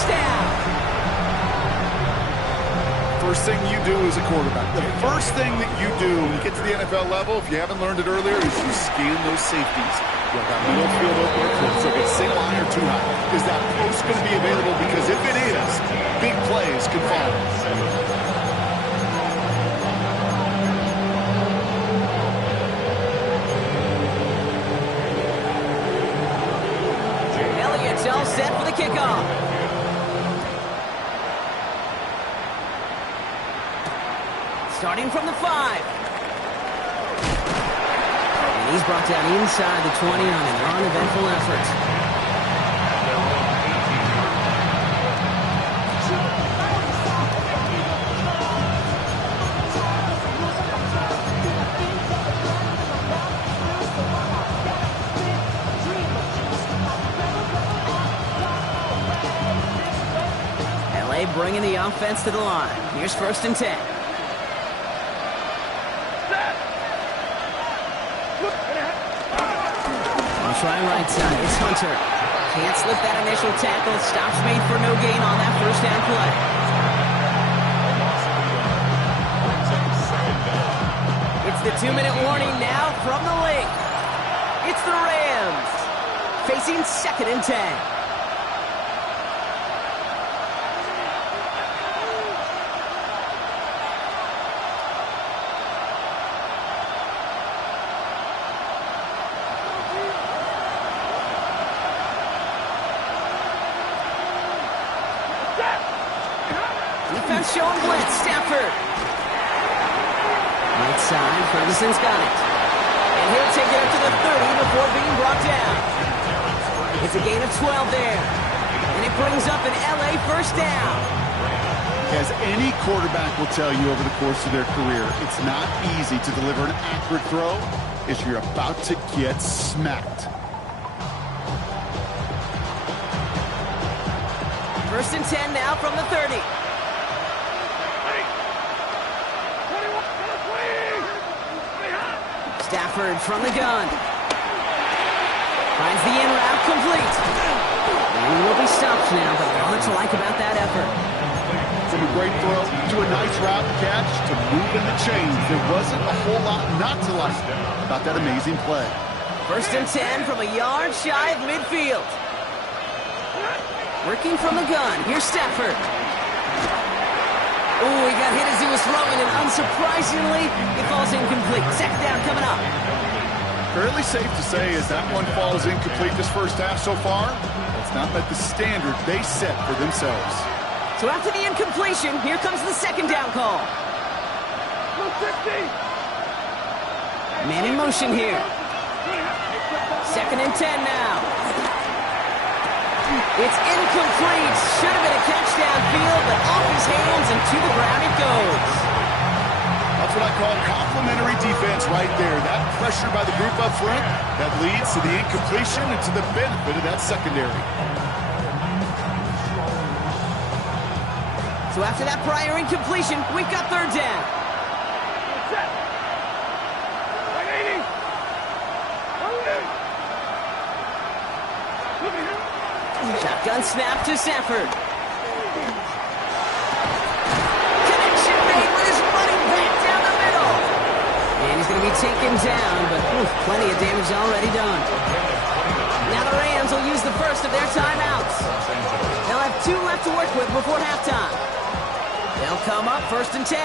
touchdown. First thing you do as a quarterback, the first thing that you do when you get to the NFL level, if you haven't learned it earlier, is you scan those safeties. You got middle field open, so it's single high or too high. Is that post going to be available? Because if it is, big plays can follow. Elliott's all set for the kickoff. Starting from the 5. And he's brought down inside the 20 on an uneventful effort. LA bringing the offense to the line. Here's 1st and 10. Try right side. It's Hunter. Can't slip that initial tackle. Stops made for no gain on that first down play. It's the 2-minute warning now from the lake. It's the Rams facing 2nd and 10. Defense showing blitz. Stafford. Right side. Ferguson's got it. And he'll take it up to the 30 before being brought down. It's a gain of 12 there. And it brings up an LA first down. As any quarterback will tell you over the course of their career, it's not easy to deliver an accurate throw if you're about to get smacked. 1st and 10 now from the 30. Stafford from the gun. Finds the in route complete. And he will be stopped now, but a lot to like about that effort. From a great throw to a nice route catch to moving the chains, there wasn't a whole lot not to like about that amazing play. 1st and 10 from a yard shy of midfield. Working from the gun. Here's Stafford. Oh, he got hit as he was throwing, and unsurprisingly, it falls incomplete. 2nd down coming up. Fairly safe to say as that one falls incomplete this first half so far, it's not met the standard they set for themselves. So after the incompletion, here comes the 2nd down call. Man in motion here. 2nd and 10 now. It's incomplete. Should have been a catch downfield, but off his hands and to the ground it goes. That's what I call complimentary defense right there. That pressure by the group up front, that leads to the incompletion and to the benefit of that secondary. So after that prior incompletion, we've got 3rd down. Shotgun snap to Stafford. Connection made with his running back down the middle. And he's going to be taken down, but plenty of damage already done. Now the Rams will use the first of their timeouts. They'll have 2 left to work with before halftime. They'll come up 1st and 10.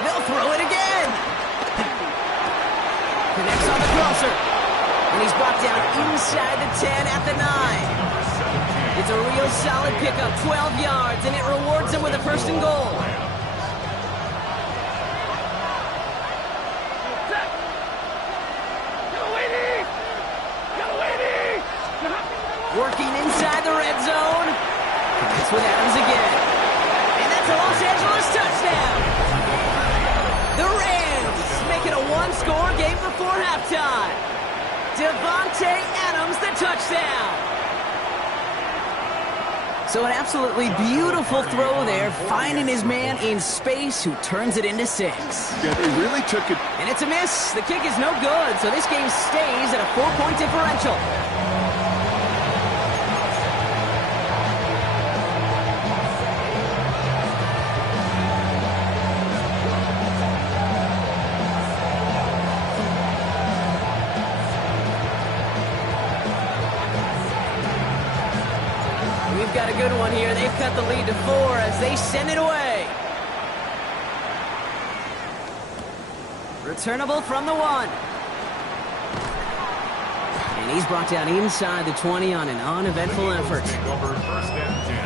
They'll throw it again. Connects on the crosser. And he's brought down inside the 10 at the 9. It's a real solid pickup, 12 yards, and it rewards him with a 1st and goal. Working inside the red zone. Connects with Adams again. And that's a Los Angeles touchdown. The Rams make it a 1-score game before halftime. Davante Adams, the touchdown. So an absolutely beautiful throw there, finding his man in space who turns it into 6. Yeah, they really took it And it's a miss. The kick is no good, so this game stays at a 4-point differential. We've got a good one here. They've cut the lead to 4 as they send it away. Returnable from the 1. And he's brought down inside the 20 on an uneventful effort. Take over first and 10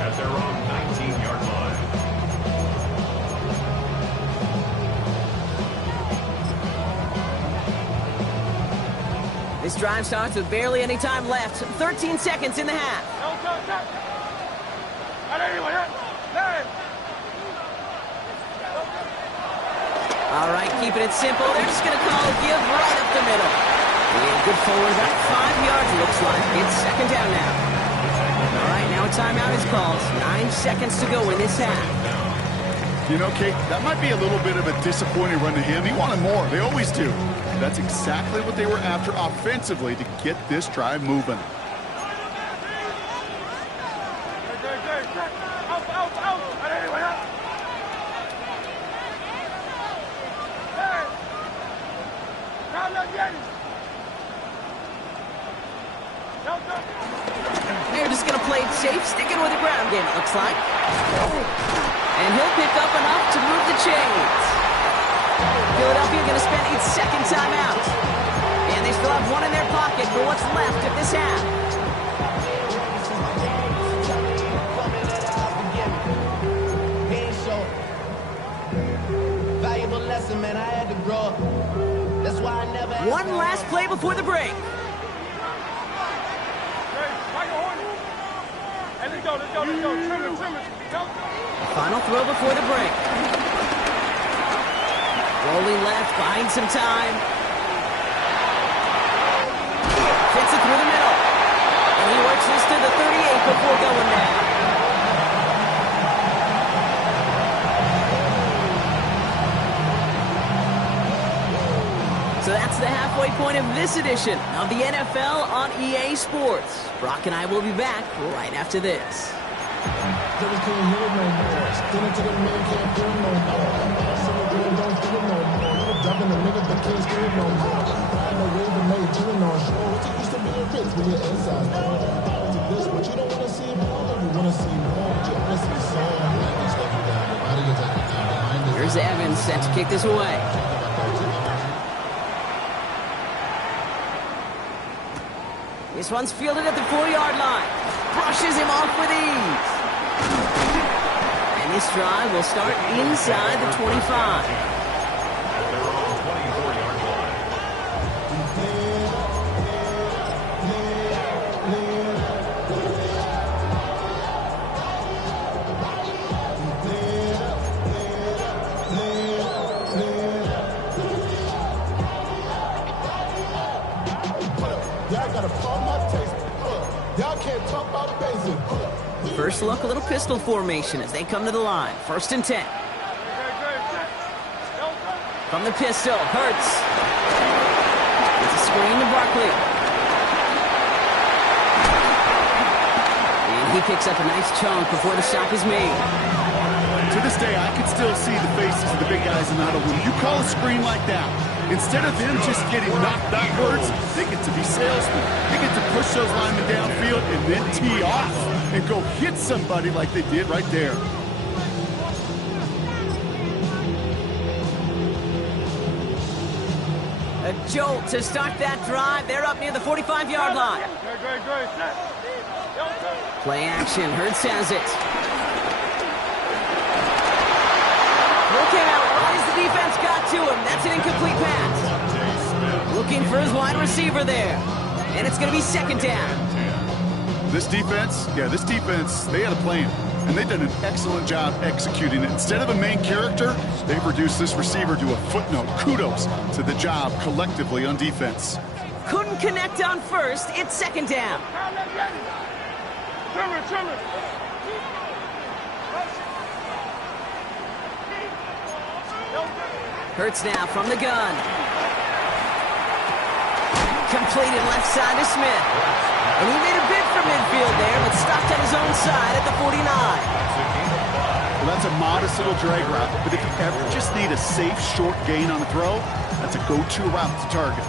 at their own 19-yard line. This drive starts with barely any time left. 13 seconds in the half. All right, keeping it simple. They're just going to call a give right up the middle. And good forward, about 5 yards, looks like. It's second down now. All right, now a timeout is called. 9 seconds to go in this half. You know, Kate, that might be a little bit of a disappointing run to him. He wanted more. They always do. That's exactly what they were after offensively to get this drive moving. They're just going to play it safe, sticking with the ground game, it looks like. And he'll pick up enough to move the chains. Philadelphia going to spend its second timeout. And they still have one in their pocket for what's left of this half. Valuable lesson, man. I had to grow up. That's why I never. One last play before the break. Let's go. Trim it. Final throw before the break. Rolling left, buying some time. Fits it through the middle. And he works this to the 38 before going down. So that's the halfway point of this edition of the NFL on EA Sports. Brock and I will be back right after this. Here's Evans set to kick this away. This one's fielded at the 4-yard line. Brushes him off with ease. And this drive will start inside the 25. Their own 24-yard line. First look, a little pistol formation as they come to the line. First and 10. From the pistol, Hurts. It's a screen to Barkley. And he picks up a nice chunk before the stop is made. To this day, I can still see the faces of the big guys in the huddle. When you call a screen like that, instead of them just getting knocked backwards, they get to be salesmen. They get to push those linemen downfield and then tee off and go hit somebody like they did right there. A jolt to start that drive. They're up near the 45-yard line. Play action. Hurts has it. Look out. Right as the defense got to him. That's an incomplete pass. Looking for his wide receiver there. And it's going to be second down. This defense, they had a plan. And they've done an excellent job executing it. Instead of a main character, they've reduced this receiver to a footnote. Kudos to the job collectively on defense. Couldn't connect on first. It's second down. Hurts now from the gun. Completed left side to Smith. And he made a bid for midfield there, but stopped at his own side at the 49. Well, that's a modest little drag route, but if you ever just need a safe, short gain on a throw, that's a go-to route to target.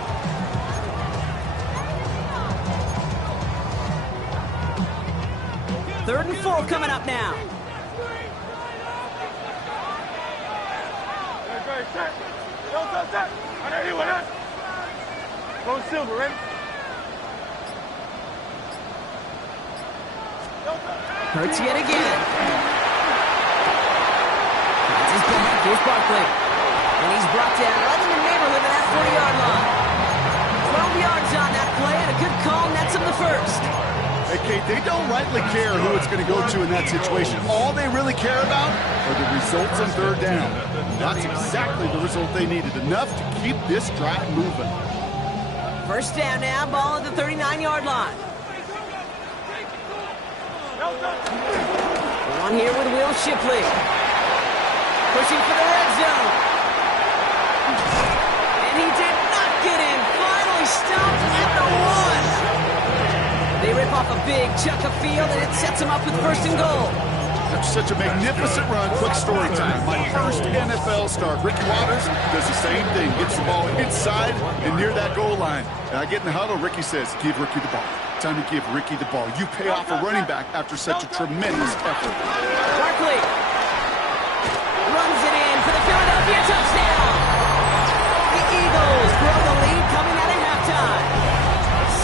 Third and 4 coming up now. Go Silver, ready? Hurts yet again. That's his back. Here's Barkley. And he's brought down right in the neighborhood of that 40-yard line. 12 yards on that play, and a good call nets him the first. Hey, Kate, they don't rightly care who it's going to go to in that situation. All they really care about are the results on third down. That's exactly the result they needed. Enough to keep this drive moving. First down now, ball at the 39-yard line. On here with Will Shipley. Pushing for the red zone. And he did not get in. Finally stopped at the 1. They rip off a big chunk of field, and it sets them up with first and goal. That's such a magnificent run. Quick story time. My first NFL start. Ricky Watters does the same thing. Gets the ball inside and near that goal line. And I get in the huddle. Ricky says, give Ricky the ball. Time to give Ricky the ball. You pay off a running back after such a tremendous effort. Barkley runs it in for the Philadelphia touchdown. The Eagles grow the lead coming out of halftime.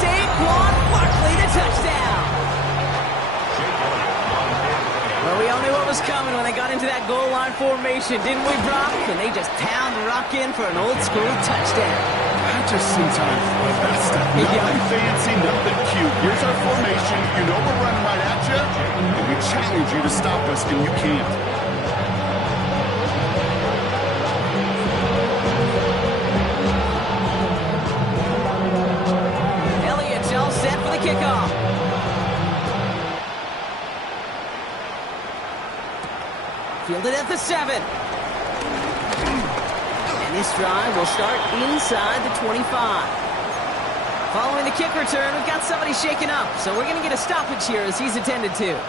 Saquon Barkley, the touchdown. Well, we all knew what was coming when they got into that goal line formation, didn't we, Brock? And they just pound the rock in for an old-school touchdown. I just sometimes love that stuff. Nothing fancy, nothing cute. Here's our formation. You know we're running right at you, and we challenge you to stop us, and you can't. Elliott's all set for the kickoff. Fielded at the 7. And this drive will start inside the 25. Following the kick return, we've got somebody shaken up, so we're going to get a stoppage here as he's attended to.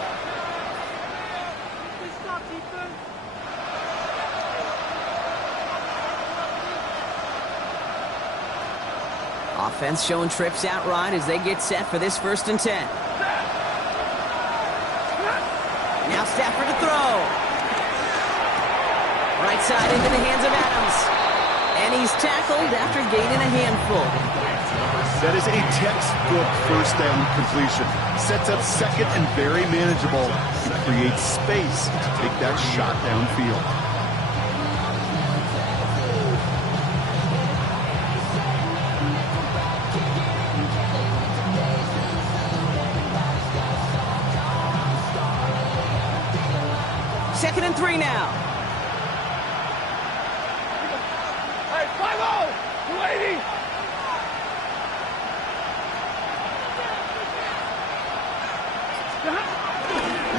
Offense showing trips out right as they get set for this 1st and 10. Now Stafford to throw. Right side into the hands of Adams. And he's tackled after gaining a handful. That is a textbook first down completion. Sets up second and very manageable. It creates space to take that shot downfield. Second and 3 now. Hey, 5-0! 280!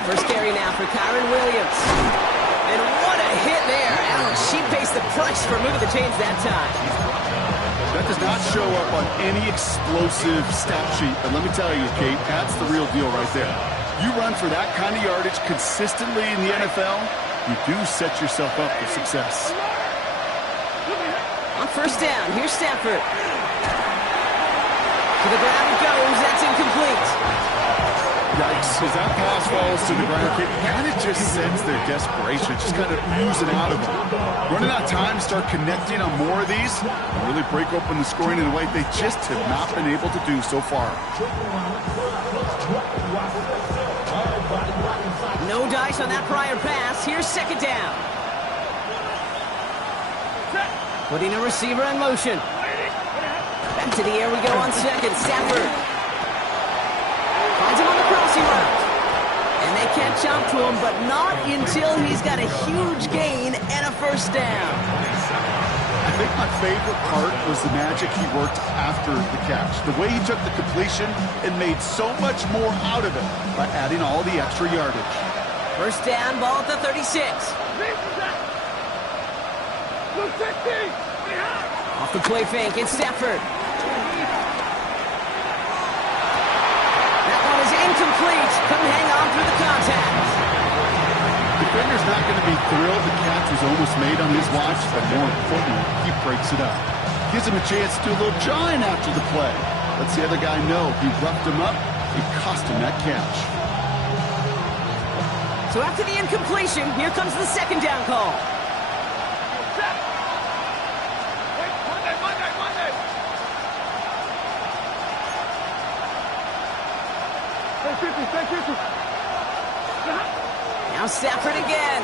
First carry now for Kyron Williams. And what a hit there. Allen, she pays the price for moving the chains that time. That does not show up on any explosive stat sheet. But let me tell you, Kate, that's the real deal right there. You run for that kind of yardage consistently in the NFL, you do set yourself up for success. On first down, here's Stafford. To the ground it goes. That's incomplete. Yikes. As that pass falls to the ground, it kind of just sends their desperation, just kind of oozing out of them. Running out of time to start connecting on more of these and really break open the scoring in a way they just have not been able to do so far. No dice on that prior pass. Here's second down. Putting a receiver in motion. Back to the air we go on second. Stafford finds him on the crossing route. And they catch up to him, but not until he's got a huge gain and a first down. I think my favorite part was the magic he worked after the catch. The way he took the completion and made so much more out of it by adding all the extra yardage. First down, ball at the 36. Off the play fake, it's Stafford. That one is incomplete. Couldn't hang on through the contact. Defender's not going to be thrilled the catch was almost made on his watch, but more importantly, he breaks it up. Gives him a chance to do a little jawing after the play. Lets the other guy know he roughed him up. It cost him that catch. So after the incompletion, here comes the second down call. Now Stafford again.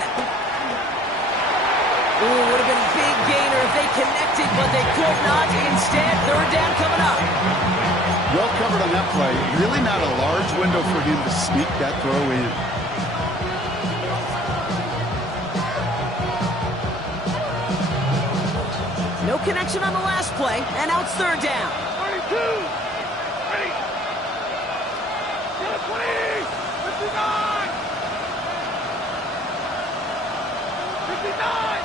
Ooh, would have been a big gainer if they connected, but they could not. Instead, third down coming up. Well covered on that play. Really not a large window for him to sneak that throw in. No connection on the last play, and now it's third down. 22! Ready! 20! 59! 59!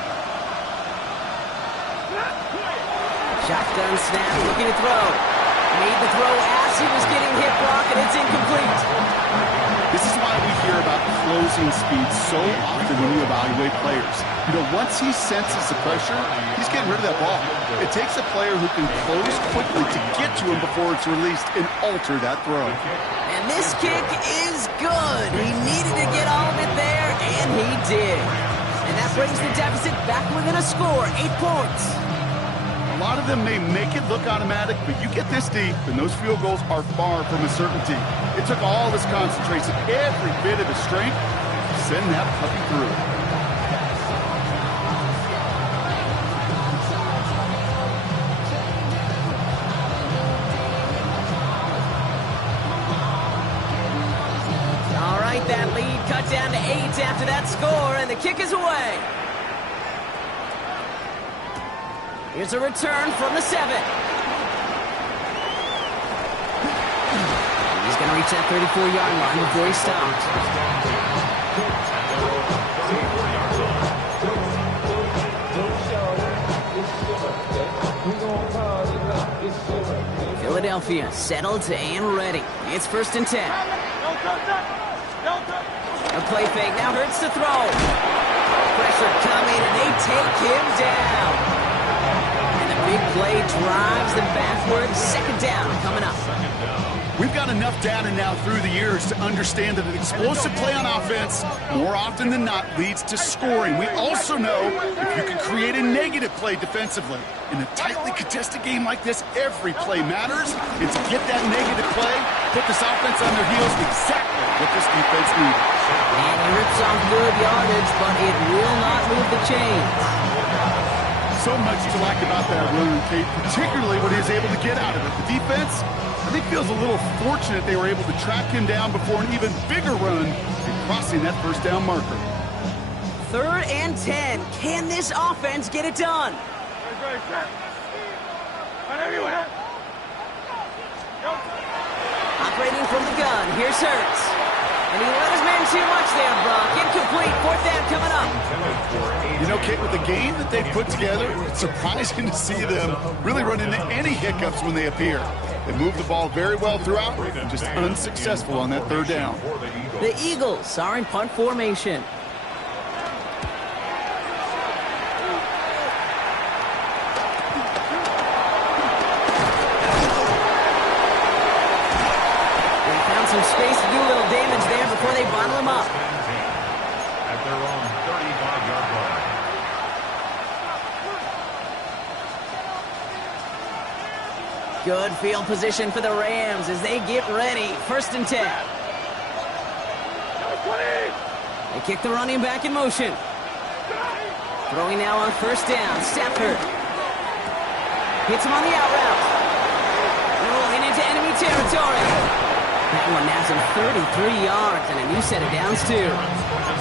Shotgun snap, looking to throw. Made the throw as he was getting hit block, and it's incomplete. This is why we hear about closing speed so often when you evaluate players. You know, once he senses the pressure, he's getting rid of that ball. It takes a player who can close quickly to get to him before it's released and alter that throw. And this kick is good. He needed to get all of it there, and he did. And that brings the deficit back within a score, 8 points. A lot of them may make it look automatic, but you get this deep, and those field goals are far from a certainty. It took all his concentration, every bit of his strength, to send that puppy through. All right, that lead cut down to 8 after that score, and the kick is away. Here's a return from the 7. He's going to reach that 34-yard line before he stops. Philadelphia settled and ready. It's 1st and 10. A play fake now hurts to throw. Pressure coming, and they take him down. Big play drives them backward. Second down coming up. We've got enough data now through the years to understand that an explosive play on offense, more often than not, leads to scoring. We also know if you can create a negative play defensively. In a tightly contested game like this, every play matters. And to get that negative play, put this offense on their heels, exactly what this defense needs. And he rips off good yardage, but it will not move the chains. So much to like about that run, Kate, particularly what he was able to get out of it. The defense, I think, feels a little fortunate they were able to track him down before an even bigger run and crossing that first down marker. 3rd and 10. Can this offense get it done? Operating from the gun, here's Hurts. And he let his man too much there, Brock. Incomplete, 4th down coming up. You know, Kate, with the game that they've put together, it's surprising to see them really run into any hiccups when they appear. They move the ball very well throughout, just unsuccessful on that 3rd down. The Eagles are in punt formation. Some space to do a little damage there before they bottle him up. At their own 35-yard line. Good field position for the Rams as they get ready. 1st and 10. They kick the running back in motion. Throwing now on 1st down. Stafford hits him on the out route. Rolling into enemy territory. That one naps him 33 yards and a new set of downs, too.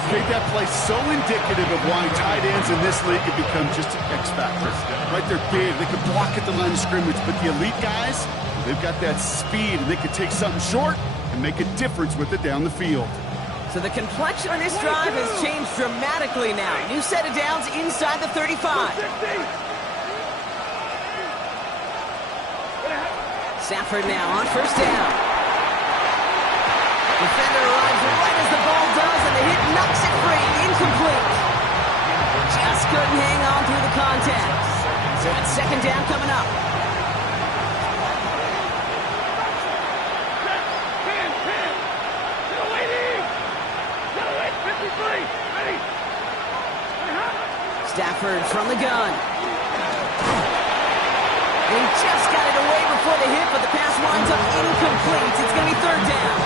Kate, that play so indicative of why tight ends in this league have become just an X factor. Right, they're big. They can block at the line of scrimmage, but the elite guys, they've got that speed, and they can take something short and make a difference with it down the field. So the complexion of this drive has changed dramatically now. New set of downs inside the 35. Stafford now on first down. Defender arrives right as the ball does, and the hit knocks it free. Incomplete. Just couldn't hang on through the contact. So it's second down coming up. Stafford from the gun. And he just got it away before the hit, but the pass winds up incomplete. It's going to be third down.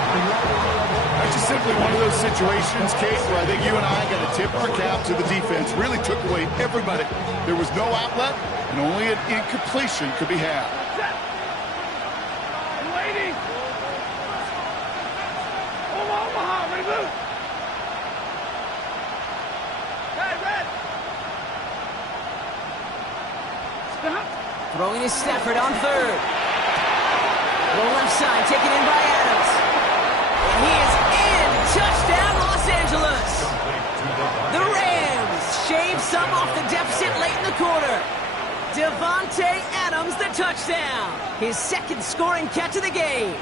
That's just simply one of those situations, Kate, where I think you and I got to tip our cap to the defense. Really took away everybody. There was no outlet, and only an incompletion could be had. Waiting. Omaha, reboot. Red. Stop. Throwing is Stafford on third. Low left side, taken in by Adams. And he is in. Touchdown, Los Angeles. The Rams shave some off the deficit late in the quarter. Devontae Adams, the touchdown. His second scoring catch of the game.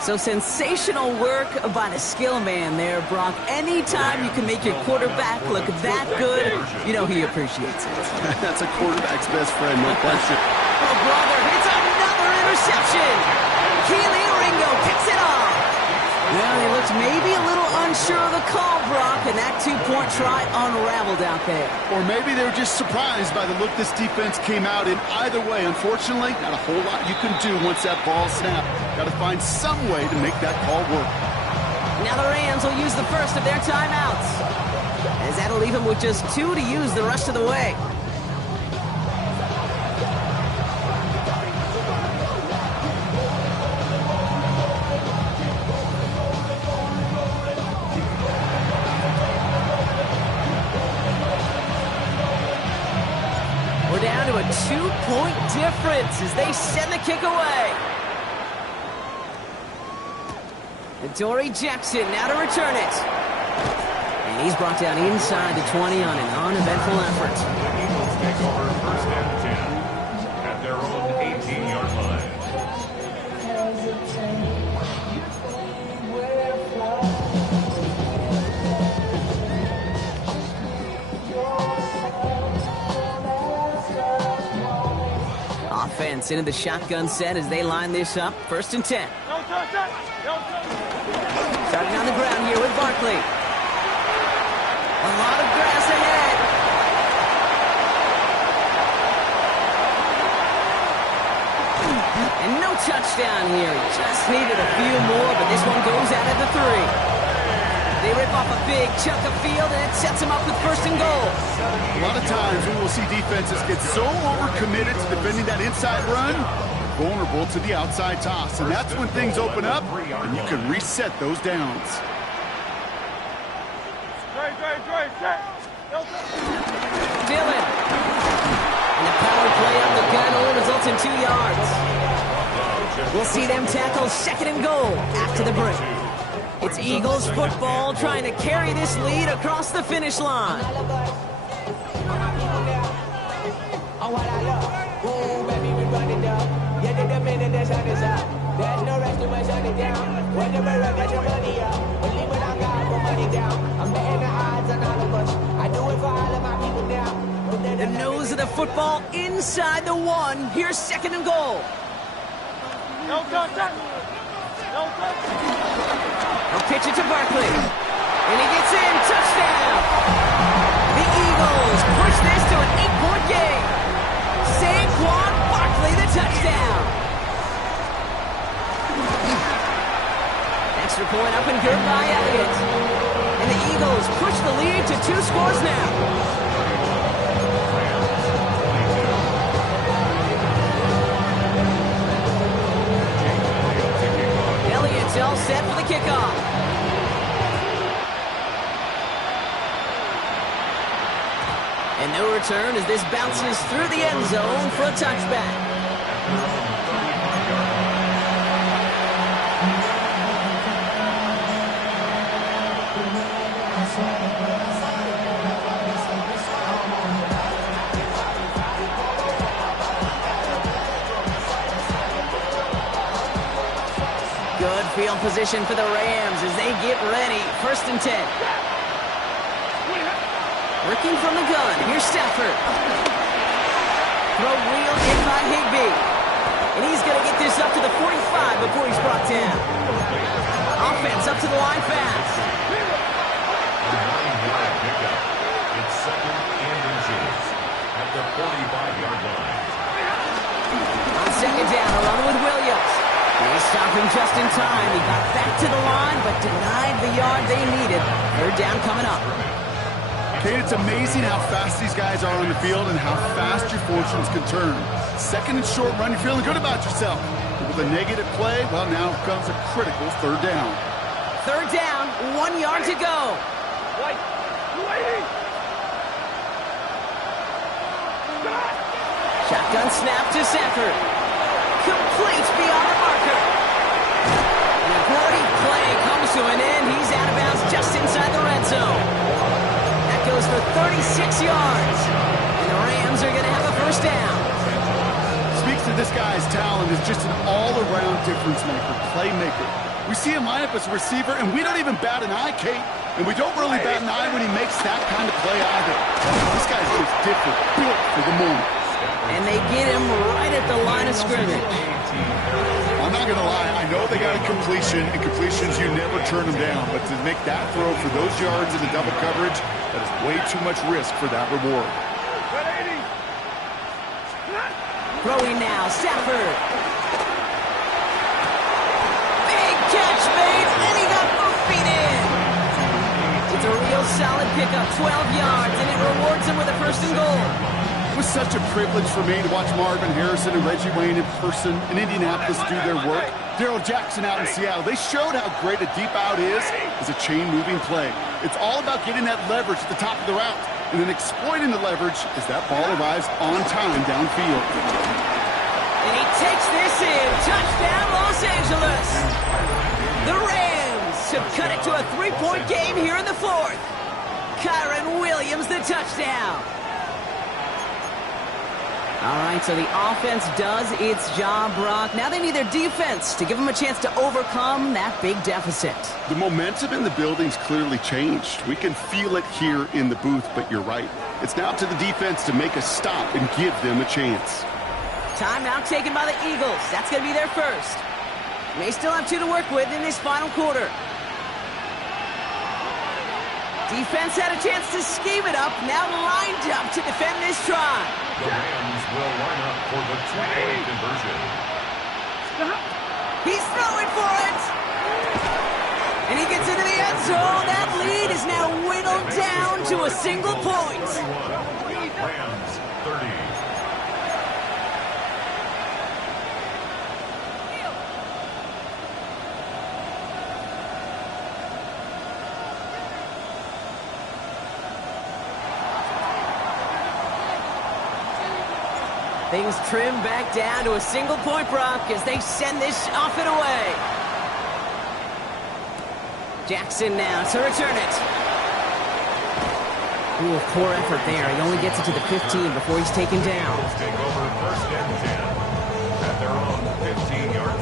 So sensational work by the skill man there, Brock. Anytime you can make your quarterback look that good, you know he appreciates it. That's a quarterback's best friend, no question. Oh, brother, it's another interception. Keely Ringo kicks it off. Well, he looked maybe a little unsure of the call, Brock, and that two-point try unraveled out there. Or maybe they were just surprised by the look this defense came out in. Either way, unfortunately, not a whole lot you can do once that ball snapped. Got to find some way to make that call work. Now the Rams will use the first of their timeouts, as that'll leave them with just 2 to use the rest of the way. We're down to a 2-point difference as they send the kick away. Dory Jackson now to return it. And he's brought down inside the 20 on an uneventful effort. The Eagles take over first and 10 at their own 18-yard line. Offense into the shotgun set as they line this up. First and 10. Starting on the ground here with Barkley. A lot of grass ahead. And no touchdown here. Just needed a few more, but this one goes out at the 3. They rip off a big chunk of field, and it sets them up with first and goal. A lot of times we will see defenses get so overcommitted to defending that inside run, vulnerable to the outside toss. And that's when things open up, and you can reset those downs. Dillon. And the power play up the gun only results in 2 yards. We'll see them tackle second and goal after the break. It's Eagles football trying to carry this lead across the finish line. There's no rest to my shut it down. Whenever I get your money up, believe when I got my money down. I'm betting the odds on all of us. I do it for all of my people now. The nose of the football inside the 1. Here's second and goal. No touch. They'll pitch it to Barkley. And he gets in. Touchdown. The Eagles push this to an 8-point game. Saquon Barkley, the touchdown. Extra point up and good by Elliott. And the Eagles push the lead to 2 scores now. Elliott's all set for the kickoff. And no return as this bounces through the end zone for a touchback. field position for the Rams as they get ready. 1st and 10. Working from the gun. Here's Stafford. Throw wheeled in by Higbee. And he's going to get this up to the 45 before he's brought down. Offense up to the line fast. It's 2nd and inches at the 45-yard line. On 2nd down, along with Williams. They stopped him just in time. He got back to the line, but denied the yard they needed. 3rd down coming up. Kate, it's amazing how fast these guys are on the field and how fast your fortunes can turn. 2nd and short run, you're feeling good about yourself. But with a negative play, well, now comes a critical 3rd down. 3rd down, 1 yard to go. Wait. Shotgun snap to Stafford. Complete beyond the marker. And a great play comes to an end. He's out of bounds just inside the red zone. That goes for 36 yards. And the Rams are going to have a 1st down. Speaks to this guy's talent as just an all-around difference maker, playmaker. We see him line up as a receiver, and we don't even bat an eye, Kate. And we don't really bat an eye when he makes that kind of play either. This guy's just different, built for the moment. And they get him right at the line of scrimmage. I'm not going to lie. I know they got a completion, and completions, you never turn them down. But to make that throw for those yards in the double coverage, that is way too much risk for that reward. Throwing now, Stafford. Big catch made, and he got both feet in. It's a real solid pickup, 12 yards, and it rewards him with a 1st and goal. It was such a privilege for me to watch Marvin Harrison and Reggie Wayne in person in Indianapolis do their work. Darrell Jackson out in Seattle. They showed how great a deep out is as a chain-moving play. It's all about getting that leverage at the top of the route and then exploiting the leverage as that ball arrives on time downfield. And he takes this in. Touchdown, Los Angeles. The Rams have cut it to a 3-point game here in the 4th. Kyren Williams, the touchdown. All right, so the offense does its job, Brock. Now they need their defense to give them a chance to overcome that big deficit. The momentum in the building's clearly changed. We can feel it here in the booth, but you're right. It's now up to the defense to make a stop and give them a chance. Timeout taken by the Eagles. That's going to be their 1st. They still have 2 to work with in this final quarter. Defense had a chance to scheme it up, now lined up to defend this try. The Rams will line up for the 2-point conversion. He's throwing for it! And he gets into the end zone. That lead is now whittled down to a single point. Rams 30. Things trim back down to a single point, Brock, as they send this off and away. Jackson now to return it. Ooh, poor effort there. He only gets it to the 15 before he's taken down. Take over 1st and 10 at their own 15-yard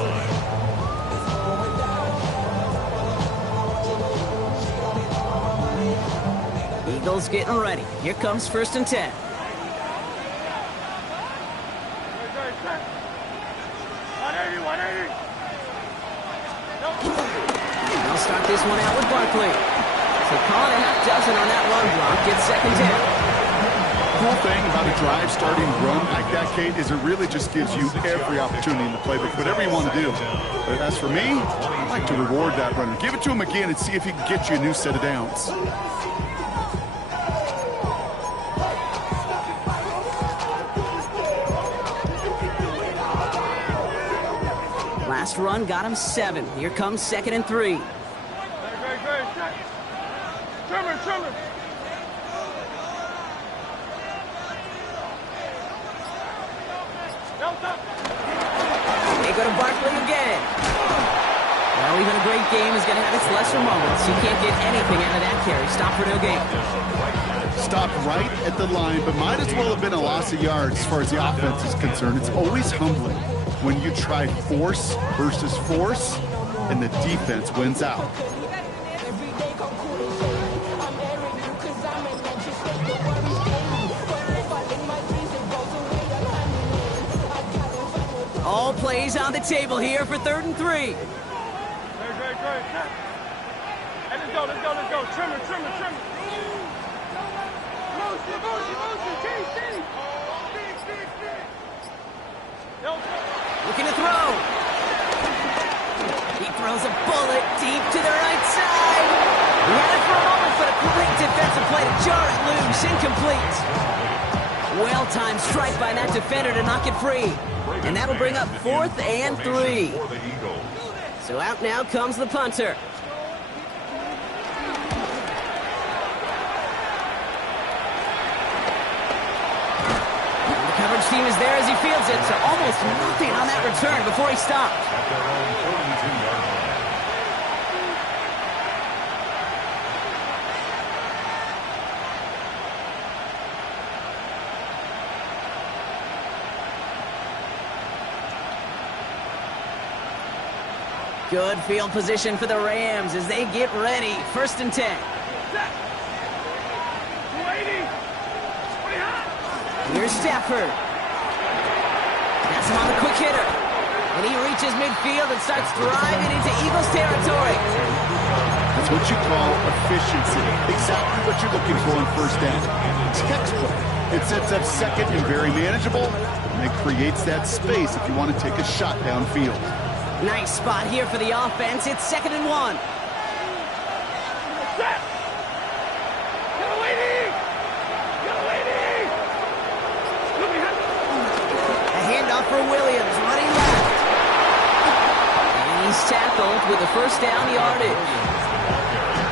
line. Eagles getting ready. Here comes 1st and 10. They'll start this one out with Barkley. So calling a half dozen on that run block, gets 2nd down. The cool thing about a drive starting run like that, Kate, is it really just gives you every opportunity in the playbook, whatever you want to do. But as for me, I like to reward that runner. Give it to him again and see if he can get you a new set of downs. Last run got him 7. Here comes 2nd and 3. Trimmer. They go to Barkley again. Well, even a great game is going to have its lesser moments. You can't get anything out of that carry. Stop for no gain. Stopped right at the line, but might as well have been a loss of yards as far as the offense is concerned. It's always humbling when you try force versus force, and the defense wins out. All plays on the table here for 3rd and 3. Great. Hey, let's go. Trimmer. Motion. Looking to throw. He throws a bullet deep to the right side. He had it for a moment, but a quick defensive play to jar it loose. Incomplete. Well-timed strike by that defender to knock it free. And that'll bring up 4th and 3. So out now comes the punter. The coverage team is there as he fields it, so almost nothing on that return before he stopped. At their own 42-yard line. Good field position for the Rams as they get ready. 1st and 10. Here's Stafford. That's him on the quick hitter. And he reaches midfield and starts driving into Eagles territory. That's what you call efficiency. Exactly what you're looking for in 1st down. Textbook. It sets up 2nd and very manageable, and it creates that space if you want to take a shot downfield. Nice spot here for the offense. It's 2nd and 1. A handoff for Williams, running left. And he's tackled with the 1st down yardage.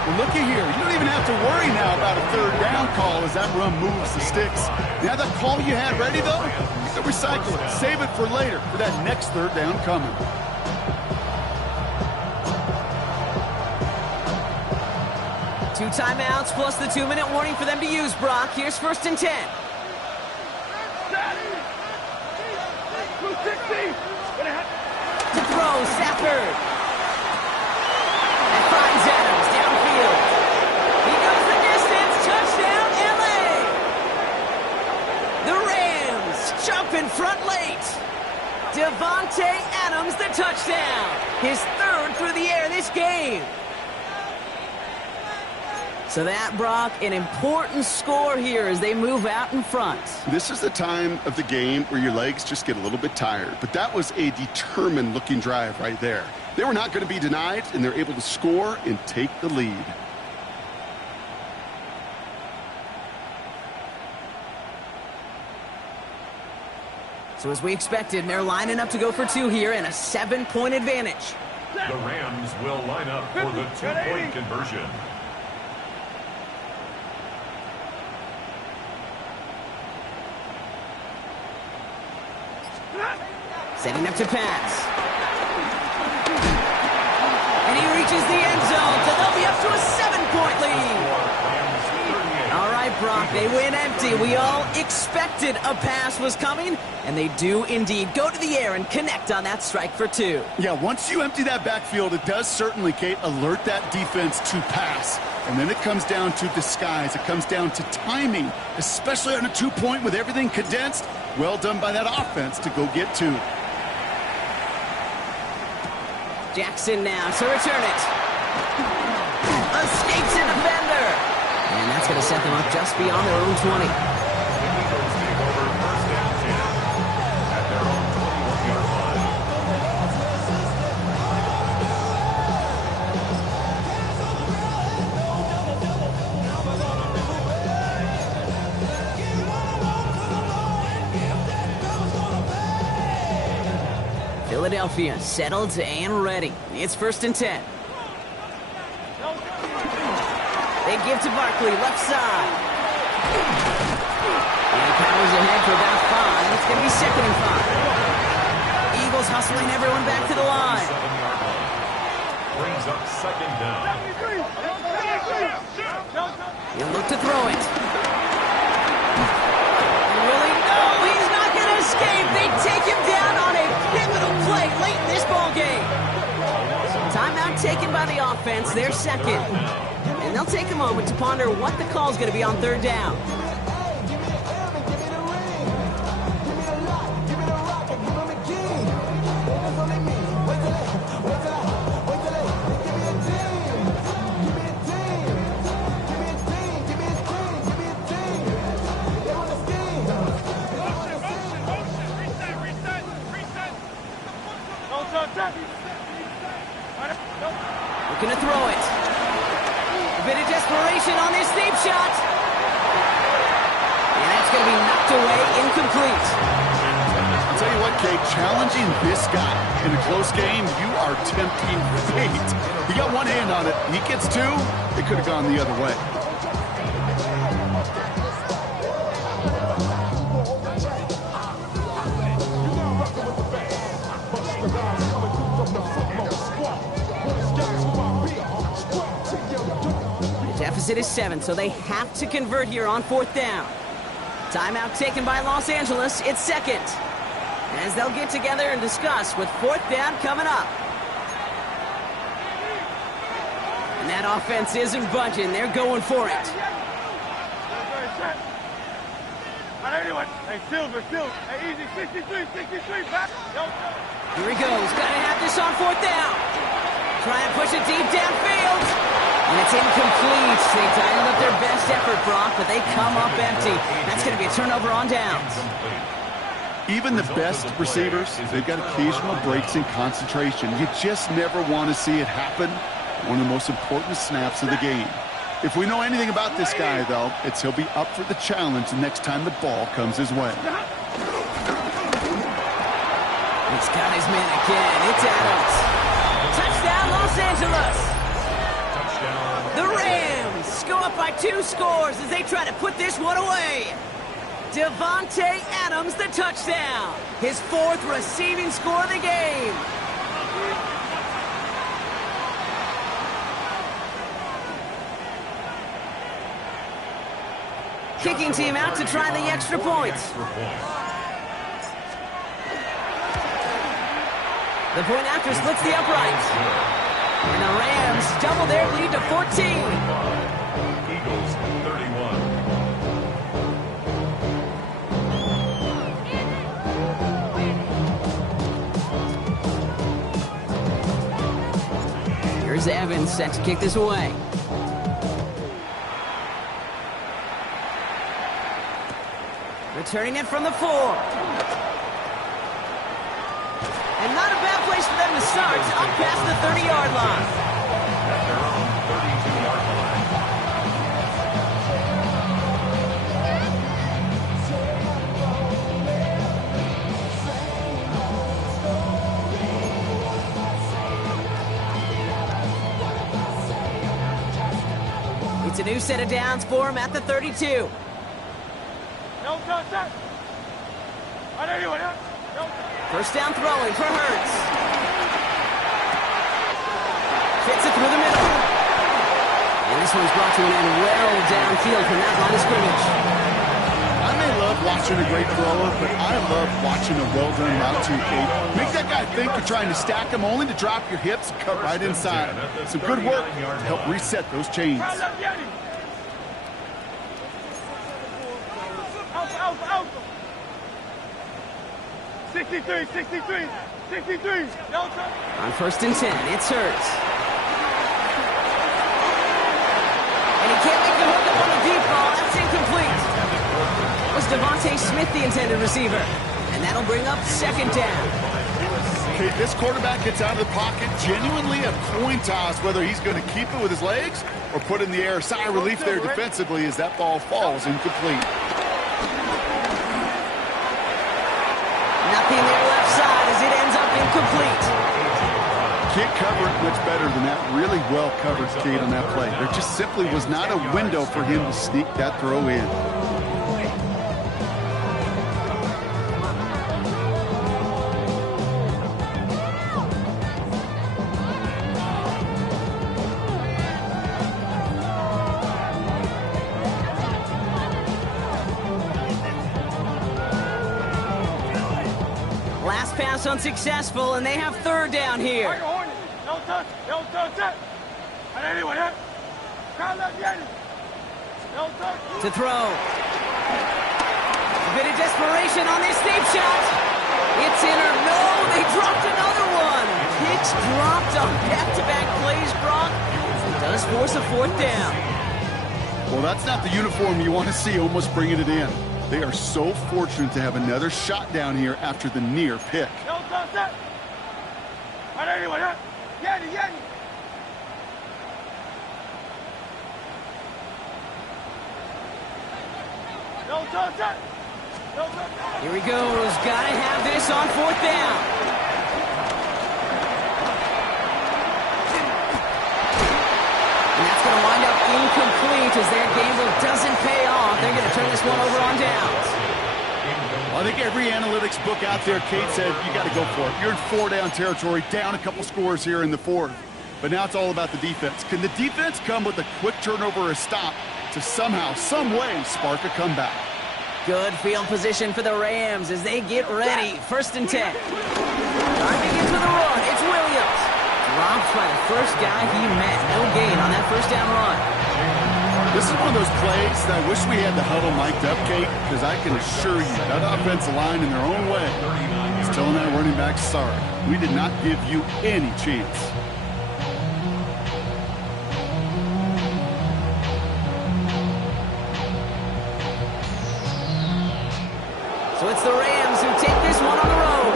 Well, looky here. You don't even have to worry now about a 3rd down call as that run moves the sticks. Now that call you had ready, though, you can recycle it. Save it for later for that next 3rd down coming. Two timeouts plus the 2-minute warning for them to use, Brock. Here's 1st and 10. To throw, Stafford. And finds Adams downfield. He goes the distance. Touchdown, LA. The Rams jump in front late. Devontae Adams, the touchdown. His 3rd through the air this game. So that, Brock, an important score here as they move out in front. This is the time of the game where your legs just get a little bit tired. But that was a determined-looking drive right there. They were not going to be denied, and they're able to score and take the lead. So as we expected, they're lining up to go for 2 here and a 7-point advantage. The Rams will line up for the 2-point conversion. Setting up to pass. And he reaches the end zone, so they'll be up to a 7-point lead. All right, Brock, they win empty. We all expected a pass was coming, and they do indeed go to the air and connect on that strike for 2. Yeah, once you empty that backfield, it does certainly, Kate, alert that defense to pass. And then it comes down to disguise. It comes down to timing, especially on a 2-point with everything condensed. Well done by that offense to go get 2. Jackson now to return it. Escapes a defender. And that's going to set them up just beyond their own 20. The Eagles take over 1st and 10 at their own 21-yard line. Philadelphia settled and ready. It's 1st and 10. They give to Barkley, left side. And he powers ahead for about 5. It's going to be 2nd and 5. Eagles hustling everyone back to the line. 7-yard line. Brings up 2nd down. He'll look to throw it. Willie, no, he's not going to escape. They take him down on a pivotal play late in this ball game. Time by the offense, they're second. And they'll take a moment to ponder what the call's going to be on third down. Looking to throw it. A bit of desperation on this deep shot. And that's going to be knocked away, incomplete. I'll tell you what, Kate, challenging this guy in a close game, you are tempting fate. He got one hand on it. He gets two. It could have gone the other way. Deficit is 7, so they have to convert here on fourth down. Timeout taken by Los Angeles. It's second, as they'll get together and discuss with fourth down coming up. And that offense isn't budging. They're going for it. Hey, Silver. Hey, easy. 63, back. Here he goes. Got to have this on fourth down. Try and push it deep downfield. And it's incomplete. They dialed up their best effort, Brock, but they come up empty. That's going to be a turnover on downs. Even the best receivers, they've got occasional breaks in concentration. You just never want to see it happen. One of the most important snaps of the game. If we know anything about this guy, though, it's he'll be up for the challenge the next time the ball comes his way. He's got his man again. It's Adams. Touchdown, Los Angeles. The Rams go up by 2 scores as they try to put this one away. Davante Adams, the touchdown. His 4th receiving score of the game. Kicking team out to try the extra point. The point after splits the upright. And the Rams double their lead to 14. Eagles 31. Here's Evans set to kick this away. Returning it from the 4. And not a bad place for them to start, up past the 30-yard line. At their own 32-yard line. It's a new set of downs for him at the 32. First down throwing for Hurts. Fits it through the middle. And this one's brought to an end well downfield from that line of scrimmage. I may love watching a great thrower, but I love watching a well-done route too, Kate. Make that guy think you're trying to stack him only to drop your hips and cut right inside. Some good work to help reset those chains. Out. 63. On first and 10, it's Hurts. And he can't make the hook up on the deep ball. That's incomplete. Was Devontae Smith the intended receiver? And that'll bring up second down. Okay, this quarterback gets out of the pocket, genuinely a coin toss whether he's going to keep it with his legs or put it in the air. Sigh of relief there defensively as that ball falls incomplete. Nothing there left side as it ends up incomplete. Can't cover it much better than that. Really well covered, Kate, on that play. There just simply was not a window for him to sneak that throw in. Last pass unsuccessful, and they have third down here. Don't touch. To throw. A bit of desperation on this deep shot. It's in or no, they dropped another one. Kicks dropped on back-to-back plays, Brock. It does force a fourth down. Well, that's not the uniform you want to see almost bringing it in. They are so fortunate to have another shot down here after the near pick. Here he goes. Gotta have this on fourth down. And that's going to wind up incomplete as their gamble doesn't pay off. They're going to turn this one over on downs. Well, I think every analytics book out there, Kate said, you got to go for it. You're in four-down territory, down a couple scores here in the fourth. But now it's all about the defense. Can the defense come with a quick turnover or a stop to somehow, some way, spark a comeback? Good field position for the Rams as they get ready. 1st and 10. Time begins with a run. It's Williams. Dropped by the first guy he met. No gain on that first down run. This is one of those plays that I wish we had the huddle mic'd up, Kate, because I can assure you that offensive line in their own way is telling that running back, sorry, we did not give you any chance. So it's the Rams who take this one on the road.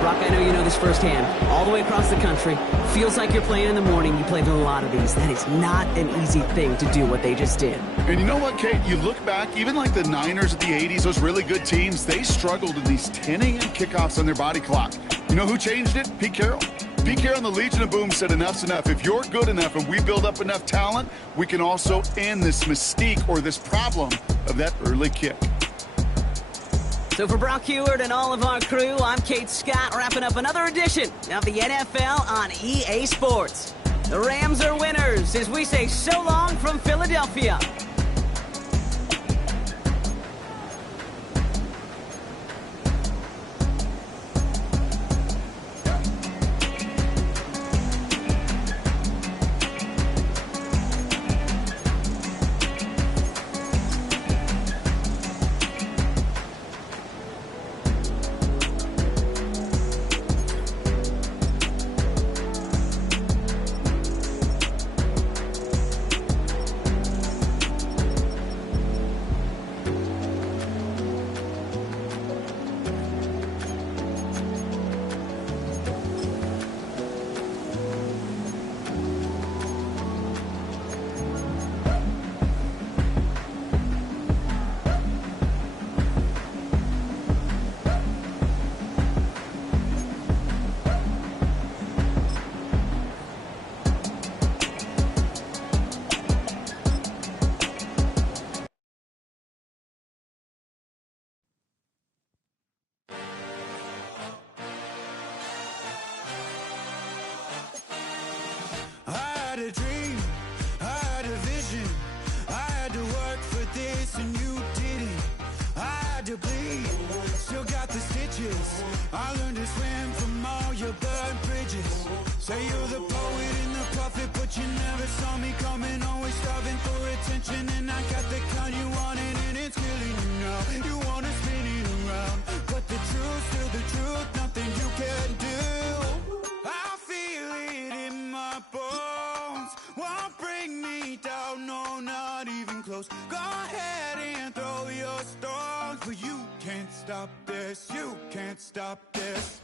Brock, I know you know this firsthand. All the way across the country. Feels like you're playing in the morning. You played a lot of these. That is not an easy thing to do what they just did. And you know what, Kate? You look back, even like the Niners of the 80s, those really good teams, they struggled in these 10 a.m. kickoffs on their body clock. You know who changed it? Pete Carroll. Pete Carroll and the Legion of Boom said enough's enough. If you're good enough and we build up enough talent, we can also end this mystique or this problem of that early kick. So for Brock Huard and all of our crew, I'm Kate Scott, wrapping up another edition of the NFL on EA Sports. The Rams are winners as we say so long from Philadelphia. I learned to swim from all your burnt bridges. Say you're the poet and the prophet, but you never saw me coming. Always starving for attention, and I got the kind you wanted, and it's killing you now. You wanna spin it around, but the truth's still the truth. Nothing you can do. I feel it in my bones. Won't bring me down, no, not even close. Go ahead and throw your stones, but you can't stop this. You can't stop this.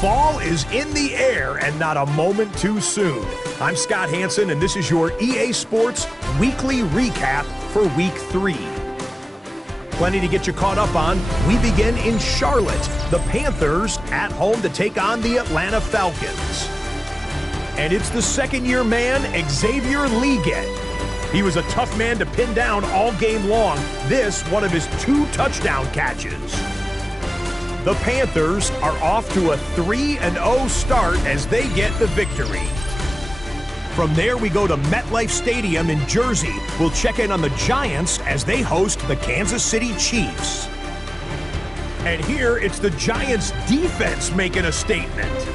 Fall is in the air and not a moment too soon. I'm Scott Hanson, and this is your EA Sports Weekly Recap for Week 3. Plenty to get you caught up on. We begin in Charlotte. The Panthers at home to take on the Atlanta Falcons. And it's the second-year man, Xavier Legette. He was a tough man to pin down all game long. This, one of his 2 touchdown catches. The Panthers are off to a 3-0 start as they get the victory. From there, we go to MetLife Stadium in Jersey. We'll check in on the Giants as they host the Kansas City Chiefs. And here it's the Giants' defense making a statement.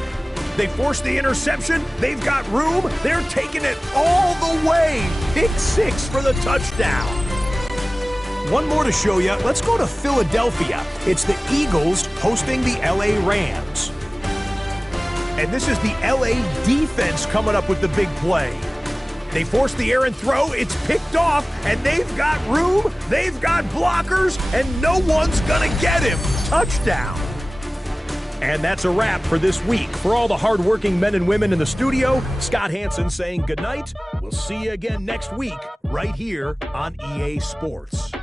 They forced the interception. They've got room. They're taking it all the way. Pick 6 for the touchdown. One more to show you. Let's go to Philadelphia. It's the Eagles hosting the LA Rams. And this is the LA defense coming up with the big play. They force the air and throw. It's picked off, and they've got room. They've got blockers, and no one's going to get him. Touchdown. And that's a wrap for this week. For all the hardworking men and women in the studio, Scott Hanson saying goodnight. We'll see you again next week right here on EA Sports.